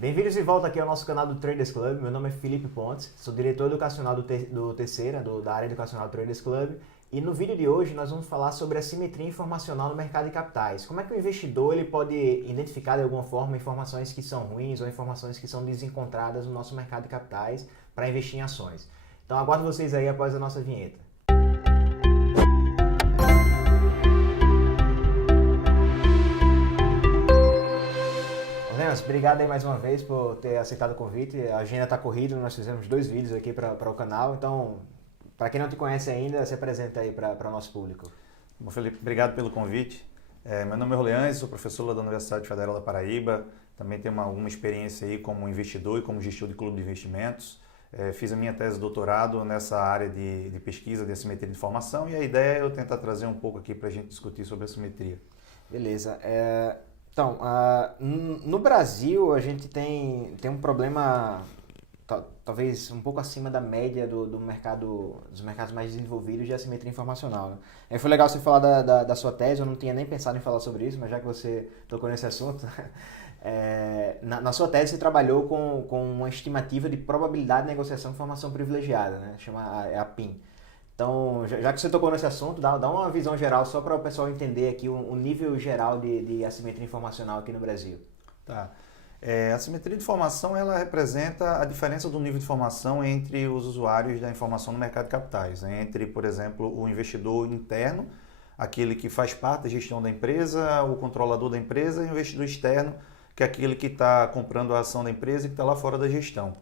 Bem-vindos de volta aqui ao nosso canal do Traders Club. Meu nome é Felipe Pontes, sou diretor educacional do Terceira, da área educacional do Traders Club. E no vídeo de hoje nós vamos falar sobre a simetria informacional no mercado de capitais. Como é que o investidor ele pode identificar de alguma forma informações que são ruins ou informações que são desencontradas no nosso mercado de capitais para investir em ações. Então aguardo vocês aí após a nossa vinheta. Leandro, obrigado aí mais uma vez por ter aceitado o convite. A agenda está corrida, nós fizemos 2 vídeos aqui para o canal, então, para quem não te conhece ainda, se apresenta aí para o nosso público. Bom, Felipe, obrigado pelo convite. Meu nome é Roleandro, sou professor lá da Universidade Federal da Paraíba, também tenho alguma experiência aí como investidor e como gestor de clube de investimentos. Fiz a minha tese de doutorado nessa área de pesquisa de assimetria de informação e a ideia é eu tentar trazer um pouco aqui para a gente discutir sobre assimetria. Beleza. Então, no Brasil a gente tem um problema talvez um pouco acima da média dos mercados mais desenvolvidos de assimetria informacional, né? Foi legal você falar da sua tese, eu não tinha nem pensado em falar sobre isso, mas já que você tocou nesse assunto, na sua tese você trabalhou com uma estimativa de probabilidade de negociação de informação privilegiada, né? Chama a PIN. Então, já que você tocou nesse assunto, dá uma visão geral só para o pessoal entender aqui o nível geral de assimetria informacional aqui no Brasil. Tá. A assimetria de informação ela representa a diferença do nível de informação entre os usuários da informação no mercado de capitais, né? Entre, por exemplo, o investidor interno, aquele que faz parte da gestão da empresa, o controlador da empresa, e o investidor externo, que é aquele que está comprando a ação da empresa e que está lá fora da gestão.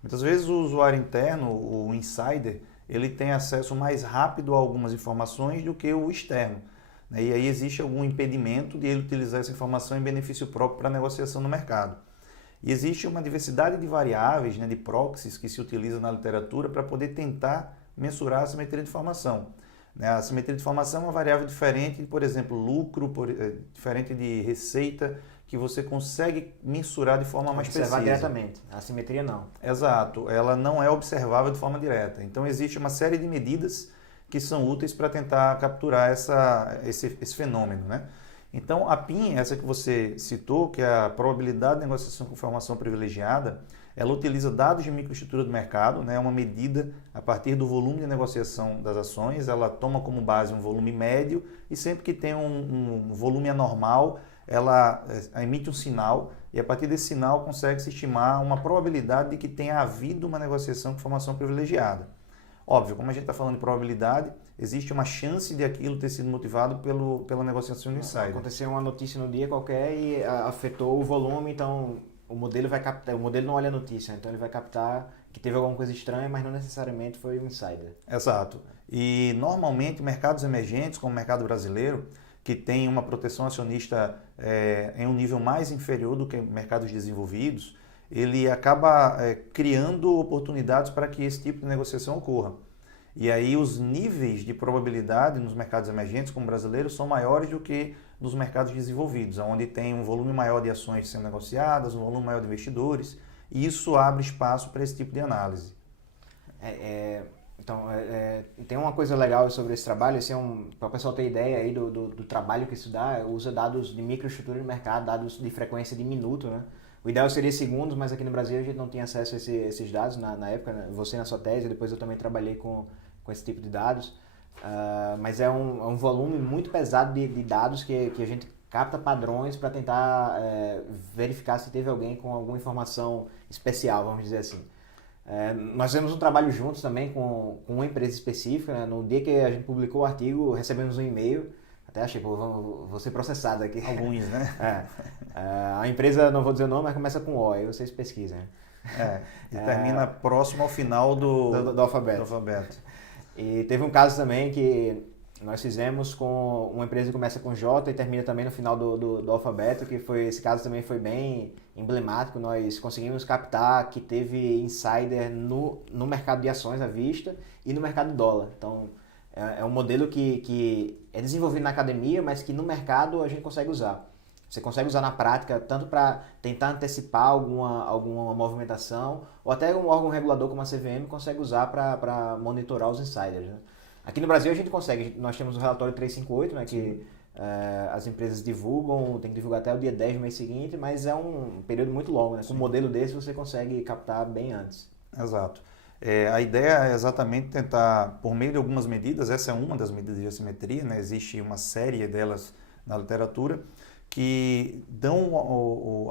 Muitas vezes o usuário interno, o insider, ele tem acesso mais rápido a algumas informações do que o externo, né? E aí existe algum impedimento de ele utilizar essa informação em benefício próprio para a negociação no mercado. E existe uma diversidade de variáveis, né, de proxies que se utiliza na literatura para poder tentar mensurar a assimetria de informação. A assimetria de informação é uma variável diferente, por exemplo, lucro, diferente de receita, que você consegue mensurar de forma mais precisa. Observar diretamente, a assimetria não. Exato, ela não é observável de forma direta. Então existe uma série de medidas que são úteis para tentar capturar esse fenômeno, né? Então a PIN, essa que você citou, que é a probabilidade de negociação com informação privilegiada, ela utiliza dados de microestrutura do mercado, né? É uma medida a partir do volume de negociação das ações, ela toma como base um volume médio e sempre que tem um volume anormal, ela emite um sinal e a partir desse sinal consegue-se estimar uma probabilidade de que tenha havido uma negociação com informação privilegiada. Óbvio, como a gente está falando de probabilidade, existe uma chance de aquilo ter sido motivado pela negociação do insider. Aconteceu uma notícia no dia qualquer e afetou o volume, então o modelo vai captar, o modelo não olha a notícia, então ele vai captar que teve alguma coisa estranha, mas não necessariamente foi um insider. Exato. E normalmente mercados emergentes, como o mercado brasileiro, que tem uma proteção acionista em um nível mais inferior do que mercados desenvolvidos, ele acaba criando oportunidades para que esse tipo de negociação ocorra. E aí os níveis de probabilidade nos mercados emergentes, como brasileiros, são maiores do que nos mercados desenvolvidos, onde tem um volume maior de ações sendo negociadas, um volume maior de investidores, e isso abre espaço para esse tipo de análise. Então, tem uma coisa legal sobre esse trabalho, para o pessoal ter ideia aí do trabalho que isso dá, usa dados de microestrutura de mercado, dados de frequência de minuto, né? O ideal seria segundos, mas aqui no Brasil a gente não tinha acesso a esses dados na época, né? Você na sua tese, depois eu também trabalhei com esse tipo de dados, mas é um volume muito pesado de dados que a gente capta padrões para tentar verificar se teve alguém com alguma informação especial, vamos dizer assim. Nós fizemos um trabalho juntos também com uma empresa específica, né? No dia que a gente publicou o artigo, recebemos um e-mail, até achei, vou ser processado aqui. Alguns, né? A empresa, não vou dizer o nome, mas começa com O, aí vocês pesquisam. E termina próximo ao final do alfabeto. E teve um caso também que nós fizemos com uma empresa que começa com J e termina também no final do alfabeto, esse caso também foi bem emblemático. Nós conseguimos captar que teve insider no mercado de ações à vista e no mercado de dólar. Então, é um modelo que é desenvolvido na academia, mas que no mercado a gente consegue usar. Você consegue usar na prática tanto para tentar antecipar alguma movimentação, ou até um órgão regulador como a CVM consegue usar para monitorar os insiders, né? Aqui no Brasil a gente consegue, nós temos o relatório 358, né, que as empresas divulgam, tem que divulgar até o dia 10 do mês seguinte, mas é um período muito longo, né? Com um modelo desse você consegue captar bem antes. Exato. A ideia é exatamente tentar, por meio de algumas medidas, essa é uma das medidas de assimetria, né? Existe uma série delas na literatura, que dão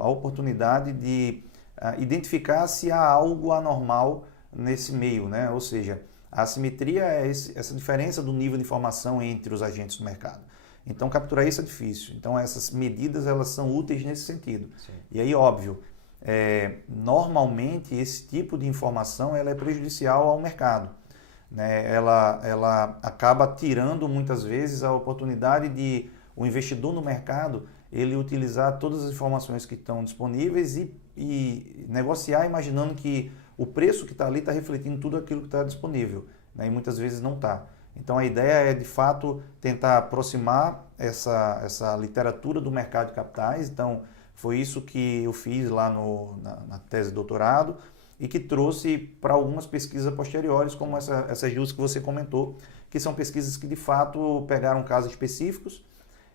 a oportunidade de identificar se há algo anormal nesse meio, né? Ou seja, a assimetria é essa diferença do nível de informação entre os agentes do mercado. Então, capturar isso é difícil. Então, essas medidas elas são úteis nesse sentido. Sim. E aí, óbvio, normalmente esse tipo de informação ela é prejudicial ao mercado, né? Ela acaba tirando muitas vezes a oportunidade de o investidor no mercado ele utilizar todas as informações que estão disponíveis e negociar imaginando que o preço que está ali está refletindo tudo aquilo que está disponível, né? E muitas vezes não está. Então a ideia é de fato tentar aproximar essa literatura do mercado de capitais. Então foi isso que eu fiz lá na tese de doutorado e que trouxe para algumas pesquisas posteriores, como essas duas que você comentou, que são pesquisas que de fato pegaram casos específicos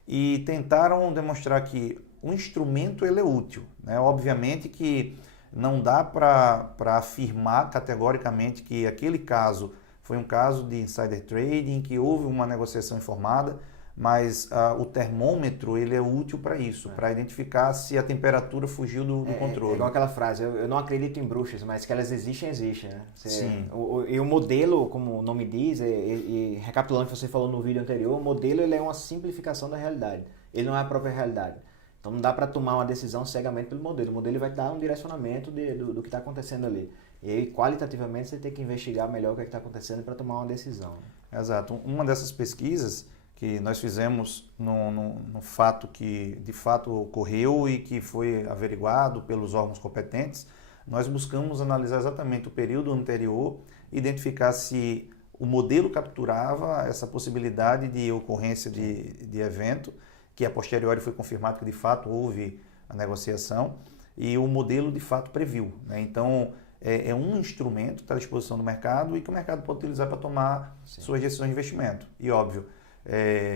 e tentaram demonstrar que o instrumento ele é útil, né? Obviamente que não dá para afirmar categoricamente que aquele caso foi um caso de insider trading, que houve uma negociação informada, mas o termômetro ele é útil para isso, para identificar se a temperatura fugiu do controle. É igual aquela frase, eu não acredito em bruxas, mas que elas existem, né? Sim. E o modelo, como o nome diz, e recapitulando o que você falou no vídeo anterior, o modelo ele é uma simplificação da realidade, ele não é a própria realidade. Então não dá para tomar uma decisão cegamente pelo modelo, o modelo vai dar um direcionamento do que está acontecendo ali. E aí, qualitativamente, você tem que investigar melhor o que está acontecendo para tomar uma decisão. Exato. Uma dessas pesquisas que nós fizemos no fato que de fato ocorreu e que foi averiguado pelos órgãos competentes, nós buscamos analisar exatamente o período anterior, identificar se o modelo capturava essa possibilidade de ocorrência de evento, que a posteriori foi confirmado que de fato houve a negociação e o modelo de fato previu, né? Então, é um instrumento que está à disposição do mercado e que o mercado pode utilizar para tomar suas decisões de investimento. E óbvio,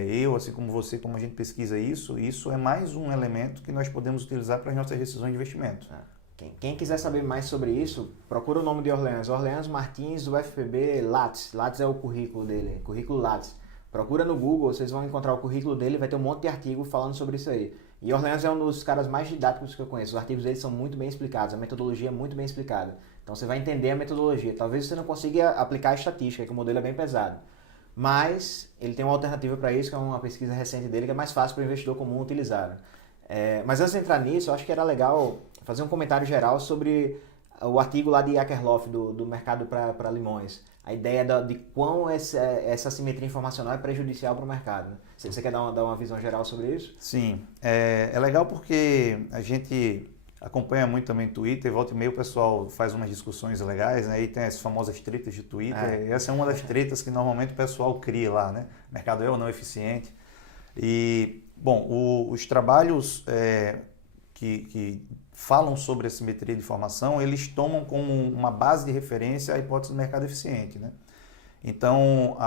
eu, assim como você, como a gente pesquisa isso é mais um elemento que nós podemos utilizar para as nossas decisões de investimento. Quem quiser saber mais sobre isso, procura o nome de Orleans Martins, do UFPB Lattes. Lattes é o currículo dele, currículo Lattes. Procura no Google, vocês vão encontrar o currículo dele, vai ter um monte de artigo falando sobre isso aí. E Orleans é um dos caras mais didáticos que eu conheço. Os artigos dele são muito bem explicados, a metodologia é muito bem explicada. Então você vai entender a metodologia. Talvez você não consiga aplicar a estatística, que o modelo é bem pesado. Mas ele tem uma alternativa para isso, que é uma pesquisa recente dele, que é mais fácil para o investidor comum utilizar. Mas antes de entrar nisso, eu acho que era legal fazer um comentário geral sobre o artigo lá de Akerlof, do mercado para limões. A ideia de quão essa assimetria informacional é prejudicial para o mercado. Você quer dar uma visão geral sobre isso? Sim, é legal porque a gente acompanha muito também no Twitter, volta e meia o pessoal faz umas discussões legais, né? E tem as famosas tretas de Twitter. Essa é uma das tretas que normalmente o pessoal cria lá, né? O mercado é ou não eficiente. E, bom, os trabalhos que falam sobre a simetria de informação, eles tomam como uma base de referência a hipótese do mercado eficiente, né? Então,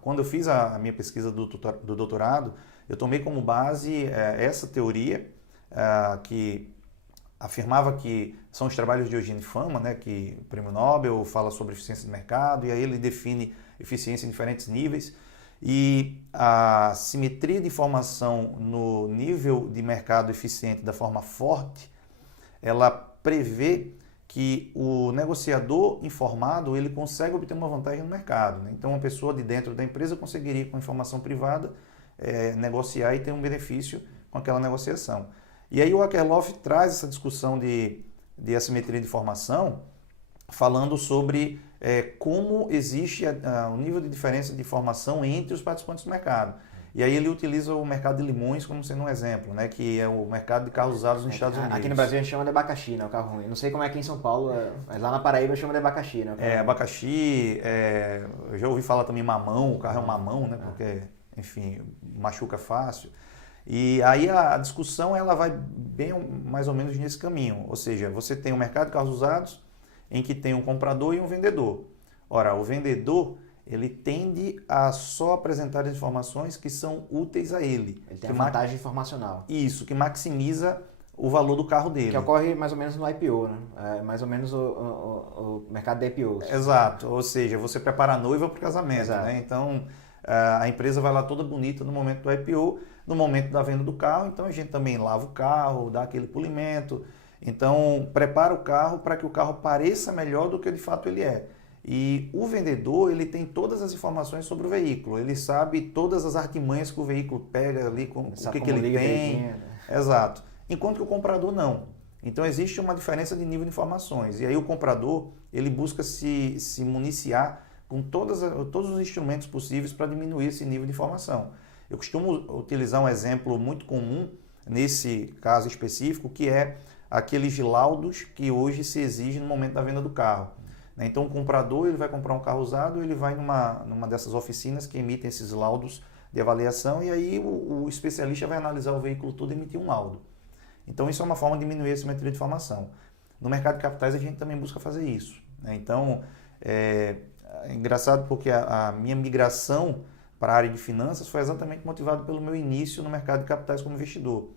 quando eu fiz a minha pesquisa do doutorado, eu tomei como base essa teoria que afirmava que são os trabalhos de Eugene Fama, né, que o Prêmio Nobel fala sobre eficiência do mercado, e aí ele define eficiência em diferentes níveis. E a simetria de informação no nível de mercado eficiente da forma forte, ela prevê que o negociador informado ele consegue obter uma vantagem no mercado, né? Então, uma pessoa de dentro da empresa conseguiria, com informação privada, negociar e ter um benefício com aquela negociação. E aí o Akerlof traz essa discussão de assimetria de informação, falando sobre como existe o nível de diferença de informação entre os participantes do mercado. E aí ele utiliza o mercado de limões como sendo um exemplo, né, que é o mercado de carros usados nos Estados Unidos. Aqui no Brasil a gente chama de abacaxi, né, o carro ruim. Não sei como é aqui em São Paulo, mas lá na Paraíba chama de abacaxi, né? Abacaxi, eu já ouvi falar também mamão, o carro é um mamão, né, porque, enfim, machuca fácil. E aí a discussão ela vai bem mais ou menos nesse caminho, ou seja, você tem um mercado de carros usados em que tem um comprador e um vendedor. Ora, o vendedor ele tende a só apresentar as informações que são úteis a ele. Ele tem a vantagem informacional. Isso, que maximiza o valor do carro dele. Que ocorre mais ou menos no IPO, né? É mais ou menos o mercado de IPOs. Exato, ou seja, você prepara a noiva para o casamento, Exato. né? Então, a empresa vai lá toda bonita no momento do IPO, no momento da venda do carro, então a gente também lava o carro, dá aquele polimento, então prepara o carro para que o carro pareça melhor do que de fato ele é. E o vendedor, ele tem todas as informações sobre o veículo, ele sabe todas as artimanhas que o veículo pega ali, o que ele tem. Né? Exato. Enquanto que o comprador não. Então existe uma diferença de nível de informações. E aí o comprador, ele busca se municiar com todos os instrumentos possíveis para diminuir esse nível de informação. Eu costumo utilizar um exemplo muito comum nesse caso específico, que é aqueles laudos que hoje se exigem no momento da venda do carro. Então o comprador, ele vai comprar um carro usado, ele vai numa dessas oficinas que emitem esses laudos de avaliação e aí o especialista vai analisar o veículo todo e emitir um laudo. Então isso é uma forma de diminuir a assimetria de informação. No mercado de capitais a gente também busca fazer isso. Então é engraçado porque a minha migração para a área de finanças foi exatamente motivado pelo meu início no mercado de capitais como investidor.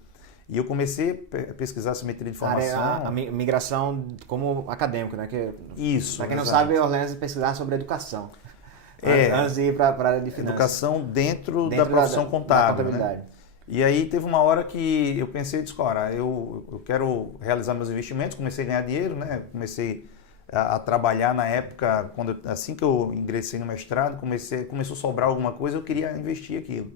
E eu comecei a pesquisar a assimetria de informação. A migração como acadêmico, né? Isso. Para quem não exato. sabe, Orlando pesquisar sobre educação. Antes de ir para a área de finanças. Educação dentro da profissão contábil. Da contabilidade. Né? E aí teve uma hora que eu pensei, eu quero realizar meus investimentos, comecei a ganhar dinheiro, né? Comecei a trabalhar na época, assim que eu ingressei no mestrado, começou a sobrar alguma coisa, eu queria investir aquilo.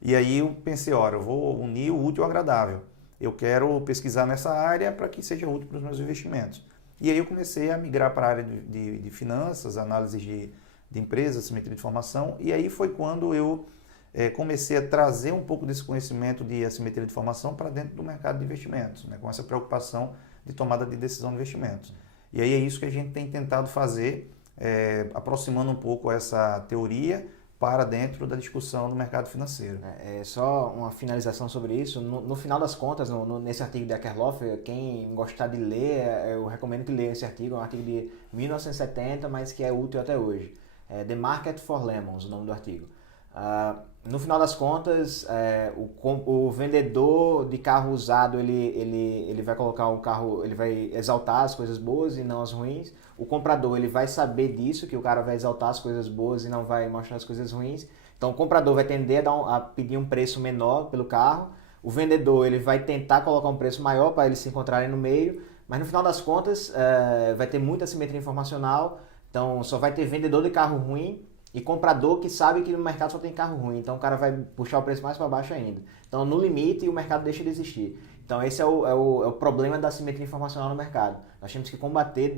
E aí eu pensei, eu vou unir o útil ao agradável. Eu quero pesquisar nessa área para que seja útil para os meus investimentos. E aí eu comecei a migrar para a área de finanças, análise de empresas, assimetria de informação, e aí foi quando eu comecei a trazer um pouco desse conhecimento de assimetria de informação para dentro do mercado de investimentos, né, com essa preocupação de tomada de decisão de investimentos. E aí é isso que a gente tem tentado fazer, aproximando um pouco essa teoria para dentro da discussão do mercado financeiro. Só uma finalização sobre isso. No final das contas, nesse artigo de Akerlof, quem gostar de ler, eu recomendo que leia esse artigo. É um artigo de 1970, mas que é útil até hoje. The Market for Lemons, o nome do artigo. No final das contas, o vendedor de carro usado, ele vai colocar um carro, ele vai exaltar as coisas boas e não as ruins. O comprador, ele vai saber disso, que o cara vai exaltar as coisas boas e não vai mostrar as coisas ruins. Então o comprador vai tender a pedir um preço menor pelo carro. O vendedor, ele vai tentar colocar um preço maior para eles se encontrarem no meio. Mas no final das contas, vai ter muita assimetria informacional. Então só vai ter vendedor de carro ruim e comprador que sabe que no mercado só tem carro ruim, então o cara vai puxar o preço mais para baixo ainda. Então no limite o mercado deixa de existir. Então esse é o problema da assimetria informacional no mercado. Nós temos que combater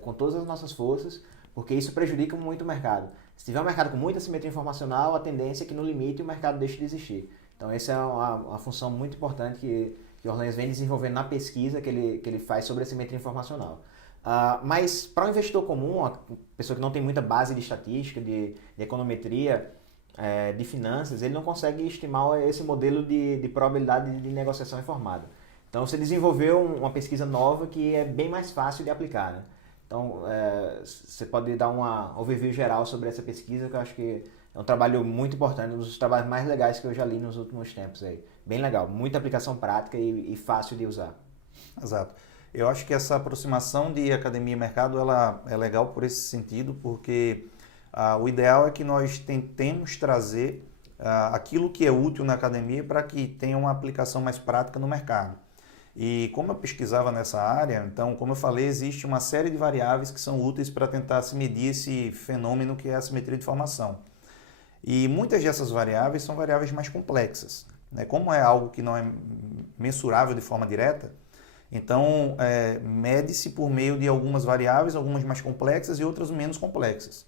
com todas as nossas forças, porque isso prejudica muito o mercado. Se tiver um mercado com muita assimetria informacional, a tendência é que no limite o mercado deixe de existir. Então essa é uma função muito importante que o Orleans vem desenvolvendo na pesquisa que ele faz sobre assimetria informacional. Mas para um investidor comum, uma pessoa que não tem muita base de estatística, de econometria, de finanças, ele não consegue estimar esse modelo de probabilidade de negociação informada. Então você desenvolveu uma pesquisa nova que é bem mais fácil de aplicar, né? Então você pode dar uma overview geral sobre essa pesquisa, que eu acho que é um trabalho muito importante, um dos trabalhos mais legais que eu já li nos últimos tempos aí. Bem legal, muita aplicação prática e fácil de usar. Exato. Eu acho que essa aproximação de academia e mercado ela é legal por esse sentido, porque o ideal é que nós tentemos trazer aquilo que é útil na academia para que tenha uma aplicação mais prática no mercado. E como eu pesquisava nessa área, então, como eu falei, existe uma série de variáveis que são úteis para tentar se medir esse fenômeno que é a assimetria de informação. E muitas dessas variáveis são variáveis mais complexas, né? Como é algo que não é mensurável de forma direta, então mede-se por meio de algumas variáveis, algumas mais complexas e outras menos complexas.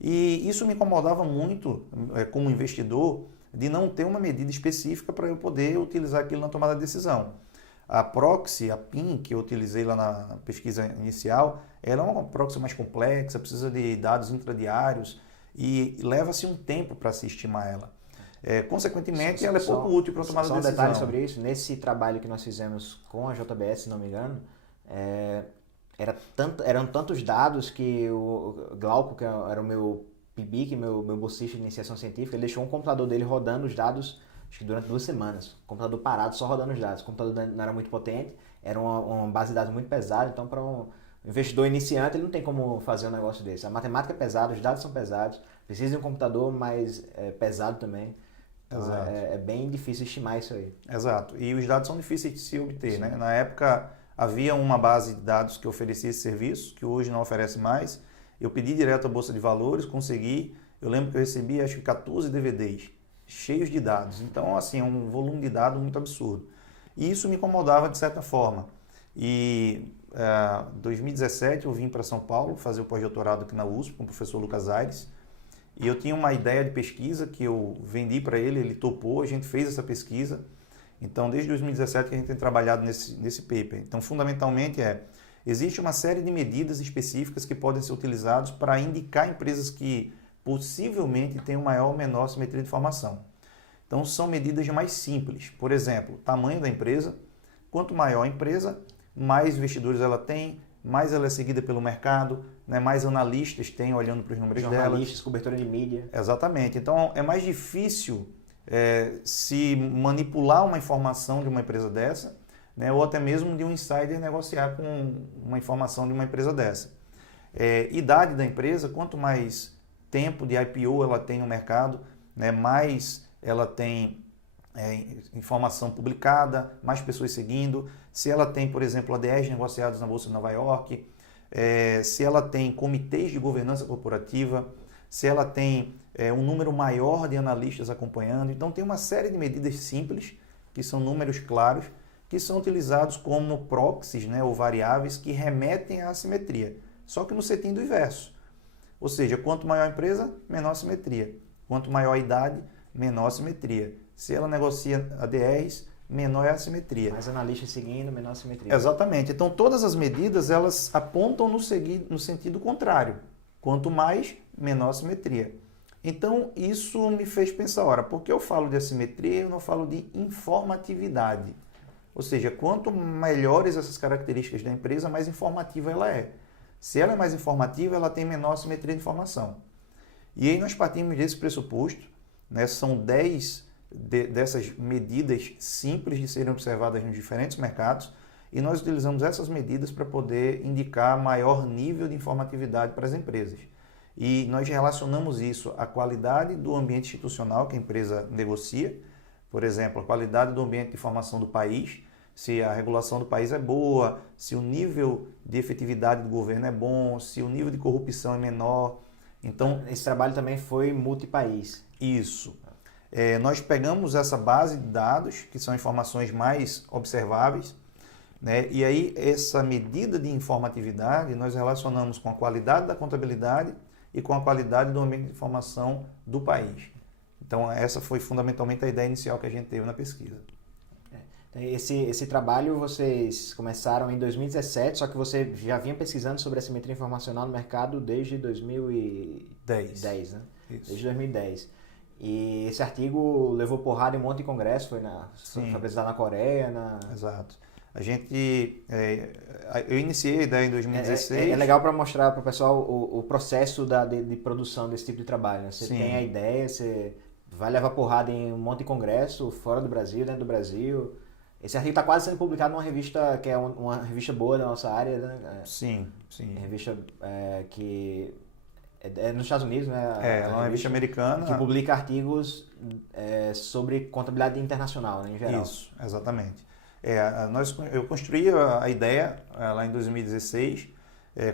E isso me incomodava muito como investidor de não ter uma medida específica para eu poder utilizar aquilo na tomada de decisão. A proxy, a PIN, que eu utilizei lá na pesquisa inicial, ela é uma proxy mais complexa, precisa de dados intradiários e leva-se um tempo para se estimar ela. Consequentemente, ela é pouco útil para a tomada de decisão. Só um detalhe sobre isso, nesse trabalho que nós fizemos com a JBS, se não me engano, eram tantos dados que o Glauco, que era o meu PIBIC, meu bolsista de iniciação científica, ele deixou um computador dele rodando os dados, acho que durante 2 semanas. O computador parado, só rodando os dados. O computador não era muito potente, era uma base de dados muito pesada, então para um investidor iniciante ele não tem como fazer um negócio desse. A matemática é pesada, os dados são pesados, precisa de um computador mais pesado também. Então é bem difícil estimar isso aí. Exato. E os dados são difíceis de se obter, né? Na época havia uma base de dados que oferecia esse serviço, que hoje não oferece mais. Eu pedi direto à Bolsa de Valores, consegui. Eu lembro que eu recebi acho que 14 DVDs cheios de dados. Então, assim, é um volume de dados muito absurdo. E isso me incomodava de certa forma. E em 2017 eu vim para São Paulo fazer o pós-doutorado aqui na USP com o professor Lucas Aires. E eu tinha uma ideia de pesquisa que eu vendi para ele, ele topou, a gente fez essa pesquisa. Então, desde 2017 que a gente tem trabalhado nesse paper. Então, fundamentalmente existe uma série de medidas específicas que podem ser utilizadas para indicar empresas que possivelmente tenham maior ou menor simetria de informação. Então, são medidas mais simples. Por exemplo, tamanho da empresa. Quanto maior a empresa, mais investidores ela tem, mais ela é seguida pelo mercado, né? Mais analistas tem olhando para os números dela. Jornalistas, cobertura de mídia. Exatamente. Então, é mais difícil se manipular uma informação de uma empresa dessa, né? Ou até mesmo de um insider negociar com uma informação de uma empresa dessa. Idade da empresa, quanto mais tempo de IPO ela tem no mercado, né? Mais ela tem informação publicada, mais pessoas seguindo, se ela tem, por exemplo, ADRs negociados na Bolsa de Nova York, se ela tem comitês de governança corporativa, se ela tem um número maior de analistas acompanhando. Então, tem uma série de medidas simples, que são números claros, que são utilizados como proxies, né, ou variáveis que remetem à assimetria, só que no sentido inverso. Ou seja, quanto maior a empresa, menor a simetria. Quanto maior a idade, menor a simetria. Se ela negocia ADRs, menor é a simetria. Mais analistas seguindo, menor a simetria. Exatamente. Então, todas as medidas elas apontam no sentido contrário. Quanto mais, menor a simetria. Então, isso me fez pensar, ora, por que eu falo de assimetria e eu não falo de informatividade? Ou seja, quanto melhores essas características da empresa, mais informativa ela é. Se ela é mais informativa, ela tem menor simetria de informação. E aí nós partimos desse pressuposto, né? São 10 dessas medidas simples de serem observadas nos diferentes mercados e nós utilizamos essas medidas para poder indicar maior nível de informatividade para as empresas. E nós relacionamos isso à qualidade do ambiente institucional que a empresa negocia, por exemplo, a qualidade do ambiente de informação do país, se a regulação do país é boa, se o nível de efetividade do governo é bom, se o nível de corrupção é menor. Então, esse trabalho também foi multipaís. Isso. Nós pegamos essa base de dados, que são informações mais observáveis, né? E aí essa medida de informatividade nós relacionamos com a qualidade da contabilidade e com a qualidade do ambiente de informação do país. Então, essa foi fundamentalmente a ideia inicial que a gente teve na pesquisa. Esse trabalho vocês começaram em 2017, só que você já vinha pesquisando sobre assimetria informacional no mercado desde 2010, né? Isso. Desde 2010. E esse artigo levou porrada em um monte de congresso, foi apresentado na Coreia. Exato. Eu iniciei a ideia em 2016. É legal para mostrar para o pessoal o processo de produção desse tipo de trabalho, né? Você Sim. tem a ideia, você vai levar porrada em um monte de congresso, fora do Brasil, dentro do Brasil. Esse artigo está quase sendo publicado numa revista que é uma revista boa da nossa área, né? Sim. Revista que é nos Estados Unidos, né? É uma revista americana. Que publica artigos sobre contabilidade internacional, né, em geral. Isso, exatamente. Eu construí a ideia lá em 2016,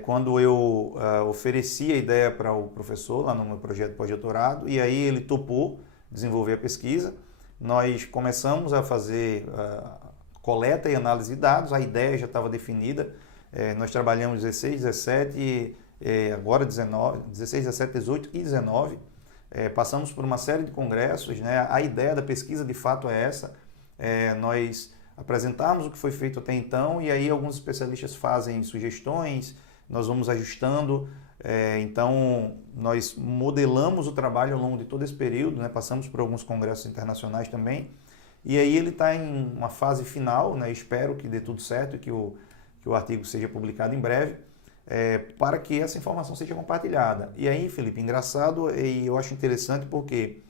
quando eu ofereci a ideia para o professor lá no meu projeto pós-doutorado, e aí ele topou desenvolver a pesquisa. Nós começamos a fazer coleta e análise de dados, a ideia já estava definida, nós trabalhamos 16, 17, agora 19, 16, 17, 18 e 19, passamos por uma série de congressos, né? A ideia da pesquisa de fato é essa, nós apresentarmos o que foi feito até então e aí alguns especialistas fazem sugestões, nós vamos ajustando, então nós modelamos o trabalho ao longo de todo esse período, né? Passamos por alguns congressos internacionais também e aí ele está em uma fase final, né? Espero que dê tudo certo e que o artigo seja publicado em breve. para que essa informação seja compartilhada. E aí, Felipe, engraçado e eu acho interessante porque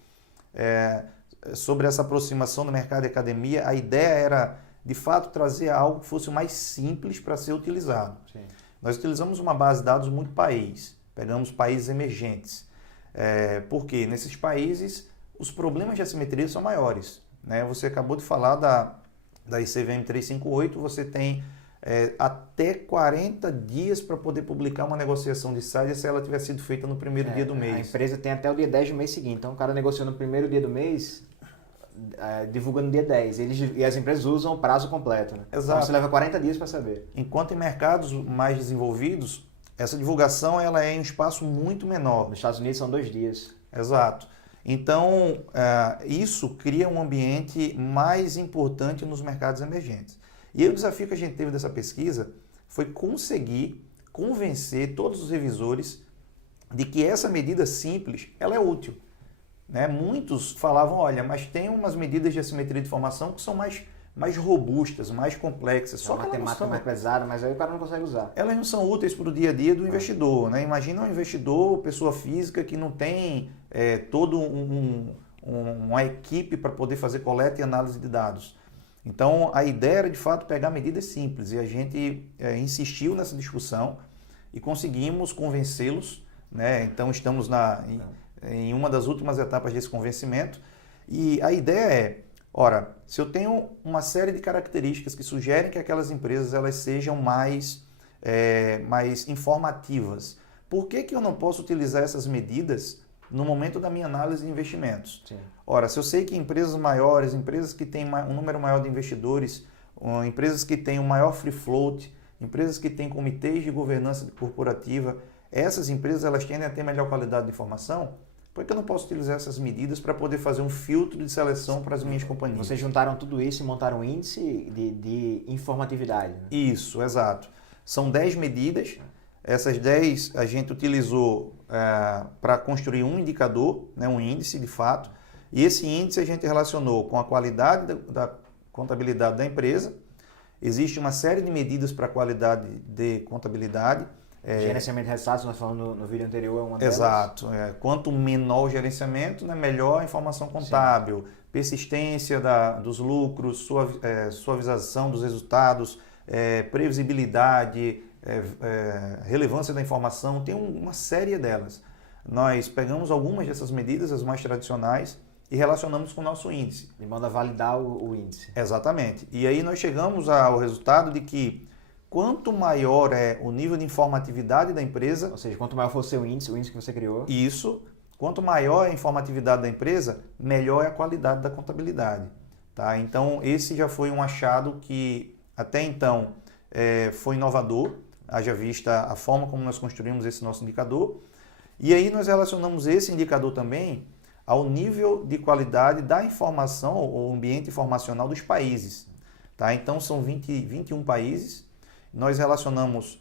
sobre essa aproximação do mercado e academia, a ideia era, de fato, trazer algo que fosse o mais simples para ser utilizado. Sim. Nós utilizamos uma base de dados muito país, pegamos países emergentes, porque nesses países os problemas de assimetria são maiores. Né? Você acabou de falar da ICVM 358, você tem até 40 dias para poder publicar uma negociação de saída se ela tiver sido feita no primeiro dia do mês. A empresa tem até o dia 10 do mês seguinte, então o cara negociou no primeiro dia do mês, divulga no dia 10, e as empresas usam o prazo completo. Né? Exato. Então você leva 40 dias para saber. Enquanto em mercados mais desenvolvidos, essa divulgação ela é em um espaço muito menor. Nos Estados Unidos são 2 dias. Exato. Então, isso cria um ambiente mais importante nos mercados emergentes. E aí o desafio que a gente teve dessa pesquisa foi conseguir convencer todos os revisores de que essa medida simples ela é útil. Né? Muitos falavam, olha, mas tem umas medidas de assimetria de informação que são mais robustas, mais complexas. Só que matemática mais pesada, mas aí o cara não consegue usar. Elas não são úteis para o dia a dia do investidor. Né? Imagina um investidor, pessoa física, que não tem todo uma equipe para poder fazer coleta e análise de dados. Então, a ideia era, de fato, pegar medidas simples. E a gente insistiu nessa discussão e conseguimos convencê-los. Né? Então, estamos em uma das últimas etapas desse convencimento. E a ideia é, ora, se eu tenho uma série de características que sugerem que aquelas empresas elas sejam mais informativas, por que eu não posso utilizar essas medidas no momento da minha análise de investimentos? Sim. Ora, se eu sei que empresas maiores, empresas que têm um número maior de investidores, empresas que têm um maior free float, empresas que têm comitês de governança corporativa, essas empresas elas tendem a ter melhor qualidade de informação, por que eu não posso utilizar essas medidas para poder fazer um filtro de seleção para as minhas companhias? Vocês juntaram tudo isso e montaram um índice de informatividade. Né? Isso, exato. São 10 medidas. Essas 10 a gente utilizou para construir um indicador, né, um índice de fato. E esse índice a gente relacionou com a qualidade da contabilidade da empresa. Existe uma série de medidas para a qualidade de contabilidade. Gerenciamento de resultados, nós falamos no vídeo anterior, é uma delas. Exato. Quanto menor o gerenciamento, né, melhor a informação contábil. Sim. Persistência dos lucros, suavização dos resultados, previsibilidade, relevância da informação, tem uma série delas. Nós pegamos algumas dessas medidas, as mais tradicionais, e relacionamos com o nosso índice. De modo a validar o índice. Exatamente. E aí nós chegamos ao resultado de que quanto maior é o nível de informatividade da empresa... Ou seja, quanto maior for o seu índice, o índice que você criou... Isso. Quanto maior é a informatividade da empresa, melhor é a qualidade da contabilidade. Tá? Então, esse já foi um achado que, até então, foi inovador, haja vista a forma como nós construímos esse nosso indicador. E aí nós relacionamos esse indicador também ao nível de qualidade da informação, ou ambiente informacional dos países. Tá? Então, são 21 países. Nós relacionamos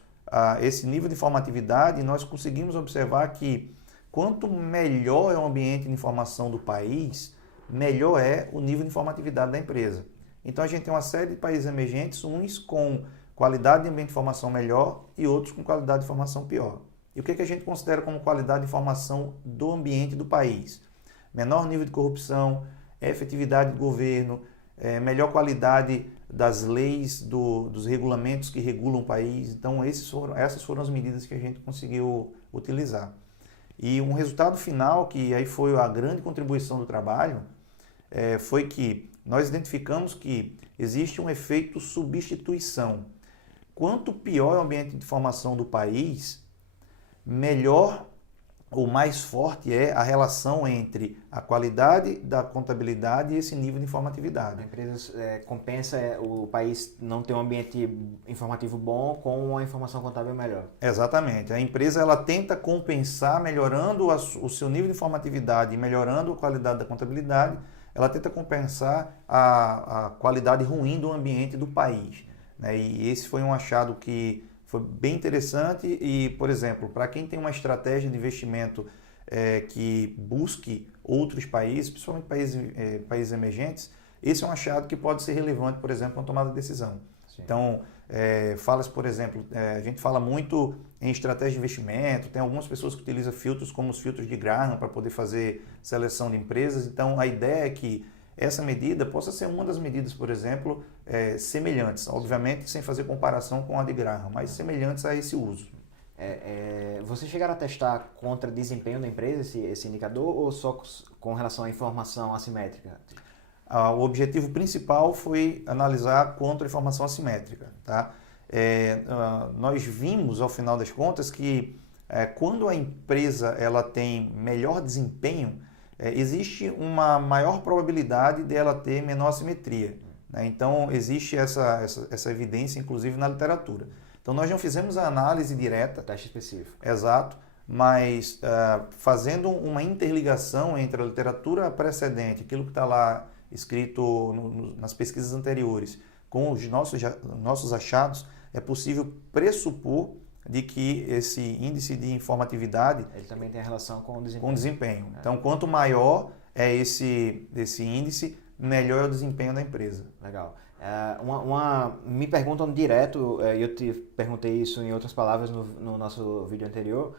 esse nível de informatividade e nós conseguimos observar que quanto melhor é o ambiente de informação do país, melhor é o nível de informatividade da empresa. Então a gente tem uma série de países emergentes, uns com qualidade de ambiente de informação melhor e outros com qualidade de informação pior. E o que a gente considera como qualidade de informação do ambiente do país? Menor nível de corrupção, efetividade do governo, melhor qualidade das leis, dos regulamentos que regulam o país. Então essas foram as medidas que a gente conseguiu utilizar. E um resultado final, que aí foi a grande contribuição do trabalho, foi que nós identificamos que existe um efeito substituição. Quanto pior é o ambiente de informação do país, melhor ou mais forte é a relação entre a qualidade da contabilidade e esse nível de informatividade. A empresa compensa o país não ter um ambiente informativo bom com uma informação contábil melhor. Exatamente. A empresa ela tenta compensar melhorando o seu nível de informatividade e melhorando a qualidade da contabilidade, ela tenta compensar a qualidade ruim do ambiente do país. Né? E esse foi um achado que foi bem interessante e, por exemplo, para quem tem uma estratégia de investimento que busque outros países, principalmente países emergentes, esse é um achado que pode ser relevante, por exemplo, na tomada de decisão. Sim. Então, fala-se, por exemplo, a gente fala muito em estratégia de investimento, tem algumas pessoas que utilizam filtros como os filtros de Graham para poder fazer seleção de empresas. Então, a ideia é que essa medida possa ser uma das medidas, por exemplo, semelhantes, obviamente sem fazer comparação com a de Graham, mas semelhantes a esse uso. Vocês chegaram a testar contra desempenho da empresa esse indicador ou só com relação à informação assimétrica? O objetivo principal foi analisar contra a informação assimétrica. Tá? Nós vimos, ao final das contas, que quando a empresa ela tem melhor desempenho, existe uma maior probabilidade dela ter menor assimetria. Né? Então, existe essa evidência, inclusive, na literatura. Então, nós não fizemos a análise direta. Teste específico. Exato, mas fazendo uma interligação entre a literatura precedente, aquilo que está lá escrito nas pesquisas anteriores, com os nossos achados, é possível pressupor de que esse índice de informatividade ele também tem relação com o desempenho. Com o desempenho. Então, quanto maior é esse índice, melhor é o desempenho da empresa. Legal. Me perguntam direto, eu te perguntei isso em outras palavras no nosso vídeo anterior,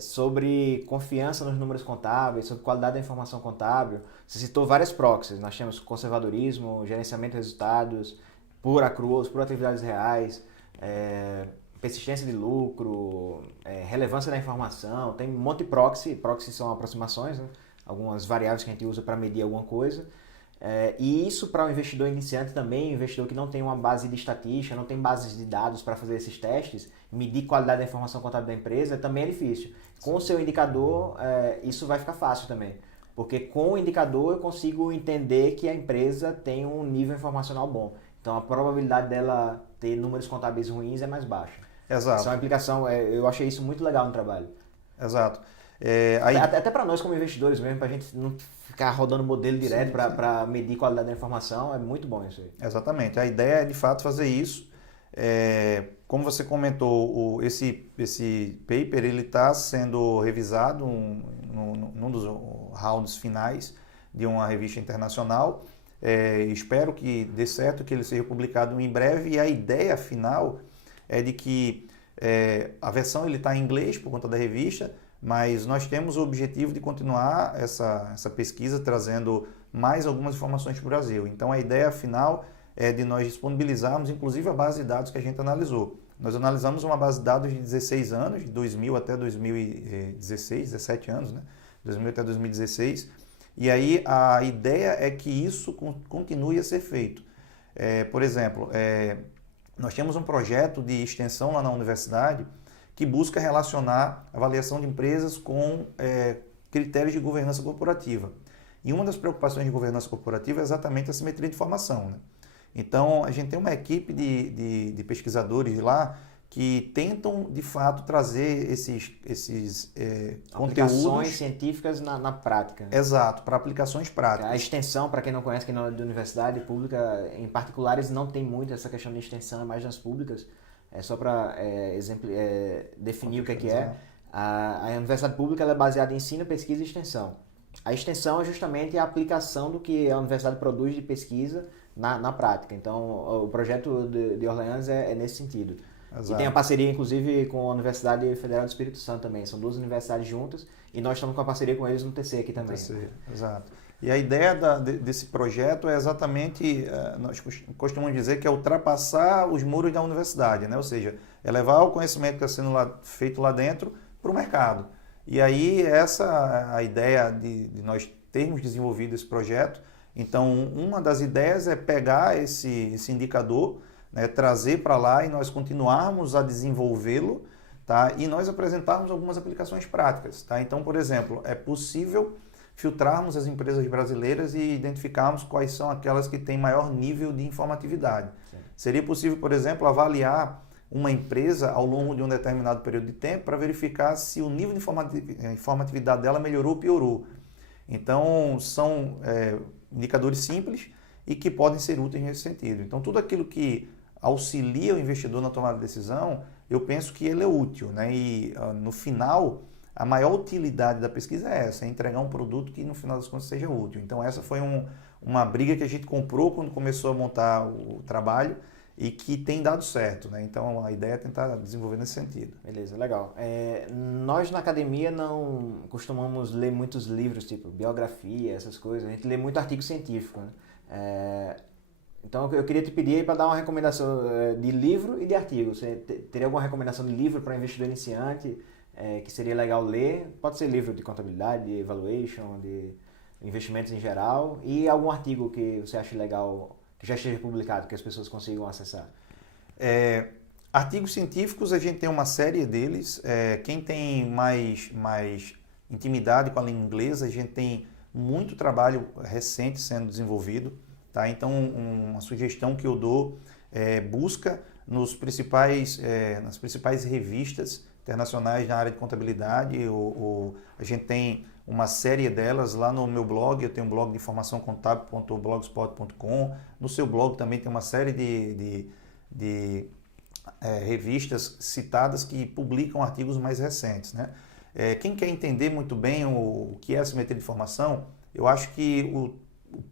sobre confiança nos números contábeis, sobre qualidade da informação contábil. Você citou várias proxies, nós temos conservadorismo, gerenciamento de resultados, por accruals, por atividades reais, persistência de lucro, relevância da informação, tem um monte de proxy. Proxies são aproximações, né? Algumas variáveis que a gente usa para medir alguma coisa. E isso para um investidor iniciante também, um investidor que não tem uma base de estatística, não tem bases de dados para fazer esses testes, medir qualidade da informação contábil da empresa, também é difícil. Com o seu indicador, isso vai ficar fácil também. Porque com o indicador eu consigo entender que a empresa tem um nível informacional bom. Então a probabilidade dela ter números contábeis ruins é mais baixa. Exato. Essa é uma implicação, eu achei isso muito legal no trabalho. Exato. Até para nós como investidores mesmo, para a gente não ficar rodando modelo direto para medir qualidade da informação, é muito bom isso aí. Exatamente. A ideia é de fato fazer isso. Como você comentou, esse paper ele está sendo revisado num dos rounds finais de uma revista internacional. Espero que dê certo, que ele seja publicado em breve, e a ideia final é de que a versão está em inglês por conta da revista, mas nós temos o objetivo de continuar essa pesquisa trazendo mais algumas informações para o Brasil. Então a ideia final é de nós disponibilizarmos inclusive a base de dados que a gente analisou. Nós analisamos uma base de dados de 16 anos, de 2000 até 2016, 17 anos, né? 2000 até 2016, e aí a ideia é que isso continue a ser feito. Por exemplo, nós temos um projeto de extensão lá na universidade que busca relacionar a avaliação de empresas com critérios de governança corporativa. E uma das preocupações de governança corporativa é exatamente a simetria de informação. Né? Então, a gente tem uma equipe de pesquisadores lá que tentam, de fato, trazer esses aplicações conteúdos científicas na prática. Né? Exato, para aplicações práticas. A extensão, para quem não conhece, que na universidade pública, em particulares, não tem muito essa questão de extensão, é mais nas públicas. Só para definir o que é. A universidade pública ela é baseada em ensino, pesquisa e extensão. A extensão é justamente a aplicação do que a universidade produz de pesquisa na prática. Então, o projeto de Orleans é nesse sentido. Exato. E tem a parceria, inclusive, com a Universidade Federal do Espírito Santo também. São duas universidades juntas e nós estamos com a parceria com eles no TC aqui também. TC, exato. E a ideia desse projeto é exatamente, nós costumamos dizer que é ultrapassar os muros da universidade, né? Ou seja, é levar o conhecimento que está sendo feito lá dentro para o mercado. E aí essa é a ideia de nós termos desenvolvido esse projeto. Então, uma das ideias é pegar esse indicador, né, trazer para lá e nós continuarmos a desenvolvê-lo, tá? E nós apresentarmos algumas aplicações práticas. Tá? Então, por exemplo, é possível filtrarmos as empresas brasileiras e identificarmos quais são aquelas que têm maior nível de informatividade. Sim. Seria possível, por exemplo, avaliar uma empresa ao longo de um determinado período de tempo para verificar se o nível de informatividade dela melhorou ou piorou. Então, são indicadores simples e que podem ser úteis nesse sentido. Então, tudo aquilo que auxilia o investidor na tomada de decisão, eu penso que ele é útil, né? E no final, a maior utilidade da pesquisa é essa, é entregar um produto que no final das contas seja útil. Então essa foi uma briga que a gente comprou quando começou a montar o trabalho e que tem dado certo, né? Então a ideia é tentar desenvolver nesse sentido. Beleza, legal. Nós na academia não costumamos ler muitos livros, tipo biografia, essas coisas. A gente lê muito artigo científico, né? Então eu queria te pedir para dar uma recomendação de livro e de artigo. Você teria alguma recomendação de livro para investidor iniciante que seria legal ler? Pode ser livro de contabilidade, de valuation, de investimentos em geral, e algum artigo que você acha legal, que já esteja publicado, que as pessoas consigam acessar. Artigos científicos, a gente tem uma série deles. Quem tem mais intimidade com a língua inglesa, a gente tem muito trabalho recente sendo desenvolvido. Tá? Então, uma sugestão que eu dou busca nas principais revistas internacionais na área de contabilidade. A gente tem uma série delas lá no meu blog. Eu tenho um blog de informaçãocontábil.blogspot.com. No seu blog também tem uma série de revistas citadas que publicam artigos mais recentes, né? Quem quer entender muito bem o que é assimetria de informação, eu acho que o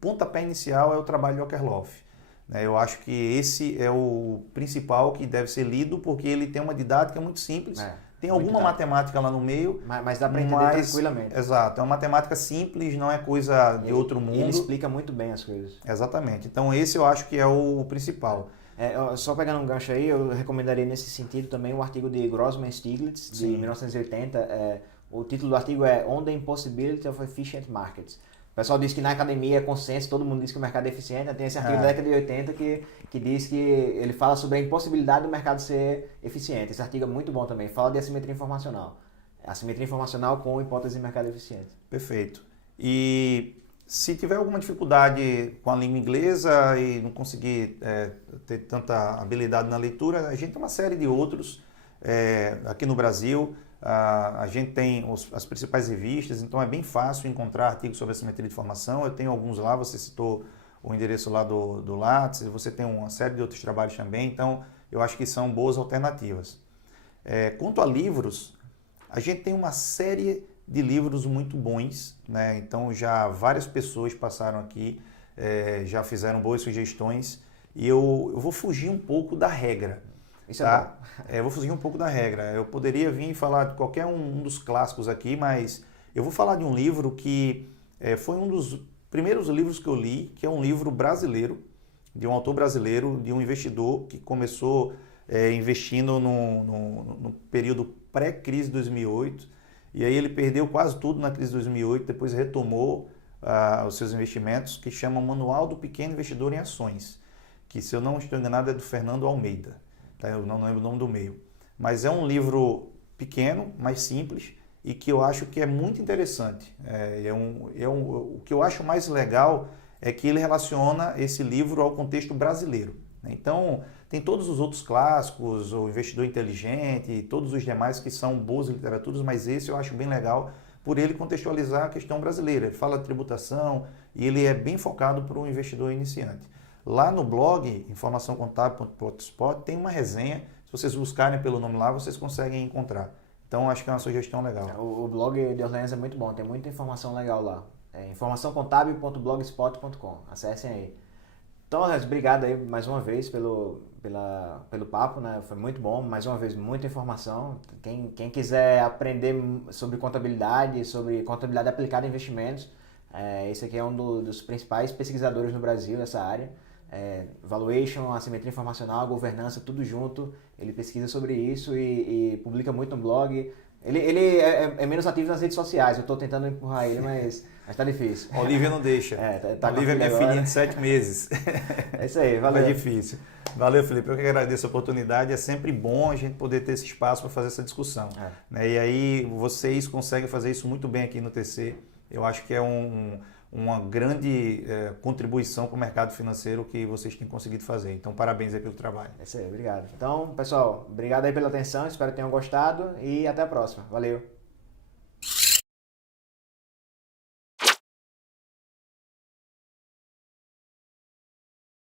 pontapé inicial é o trabalho de Ockerloff. Eu acho que esse é o principal que deve ser lido, porque ele tem uma didática muito simples. Tem alguma matemática lá no meio. Mas dá para entender tranquilamente. Exato, é uma matemática simples, não é coisa de outro mundo. Ele explica muito bem as coisas. Exatamente, então esse eu acho que é o principal. Só pegando um gancho aí, eu recomendaria nesse sentido também um artigo de Grossman Stiglitz, de 1980. O título do artigo é On the Impossibility of Efficient Markets. O pessoal diz que na academia é consenso, todo mundo diz que o mercado é eficiente. Tem esse artigo da década de 80 que diz que ele fala sobre a impossibilidade do mercado ser eficiente. Esse artigo é muito bom também, fala de assimetria informacional. Assimetria informacional com hipótese de mercado eficiente. Perfeito. E se tiver alguma dificuldade com a língua inglesa e não conseguir ter tanta habilidade na leitura, a gente tem uma série de outros aqui no Brasil. A gente tem as principais revistas, então é bem fácil encontrar artigos sobre assimetria de informação. Eu tenho alguns lá, você citou o endereço lá do Lattes, você tem uma série de outros trabalhos também, então eu acho que são boas alternativas. Quanto a livros, a gente tem uma série de livros muito bons, né? Então já várias pessoas passaram aqui, já fizeram boas sugestões, e eu vou fugir um pouco da regra. Isso é bom. Eu vou fugir um pouco da regra. Eu poderia vir e falar de qualquer um dos clássicos aqui, mas eu vou falar de um livro que foi um dos primeiros livros que eu li, que é um livro brasileiro, de um autor brasileiro, de um investidor que começou investindo no período pré-crise de 2008, e aí ele perdeu quase tudo na crise de 2008, depois retomou os seus investimentos, que chama Manual do Pequeno Investidor em Ações, que, se eu não estou enganado, é do Fernando Almeida. Eu não lembro o nome do meio, mas é um livro pequeno, mais simples, e que eu acho que é muito interessante. O que eu acho mais legal é que ele relaciona esse livro ao contexto brasileiro. Então, tem todos os outros clássicos, o Investidor Inteligente, e todos os demais que são boas literaturas, mas esse eu acho bem legal por ele contextualizar a questão brasileira. Ele fala de tributação e ele é bem focado para o investidor iniciante. Lá no blog, informaçãocontábil.blogspot, tem uma resenha. Se vocês buscarem pelo nome lá, vocês conseguem encontrar. Então, acho que é uma sugestão legal. O blog de Orleans é muito bom, tem muita informação legal lá. informaçãocontábil.blogspot.com. Acessem aí. Então, Orleans, obrigado aí mais uma vez pelo papo, né? Foi muito bom, mais uma vez, muita informação. Quem quiser aprender sobre contabilidade aplicada a investimentos, esse aqui é um dos principais pesquisadores no Brasil dessa área. Valuation, assimetria informacional, governança, tudo junto. Ele pesquisa sobre isso e publica muito no blog. Ele é menos ativo nas redes sociais. Eu estou tentando empurrar ele, mas tá difícil. A Olivia não deixa. Tá Olivia é minha filhinha de 7 meses. É isso aí, valeu. É difícil. Valeu, Felipe. Eu que agradeço a oportunidade. É sempre bom a gente poder ter esse espaço para fazer essa discussão. E aí vocês conseguem fazer isso muito bem aqui no TC. Eu acho que é uma grande contribuição para o mercado financeiro que vocês têm conseguido fazer. Então, parabéns aí pelo trabalho. É isso aí, obrigado. Então, pessoal, obrigado aí pela atenção, espero que tenham gostado e até a próxima. Valeu!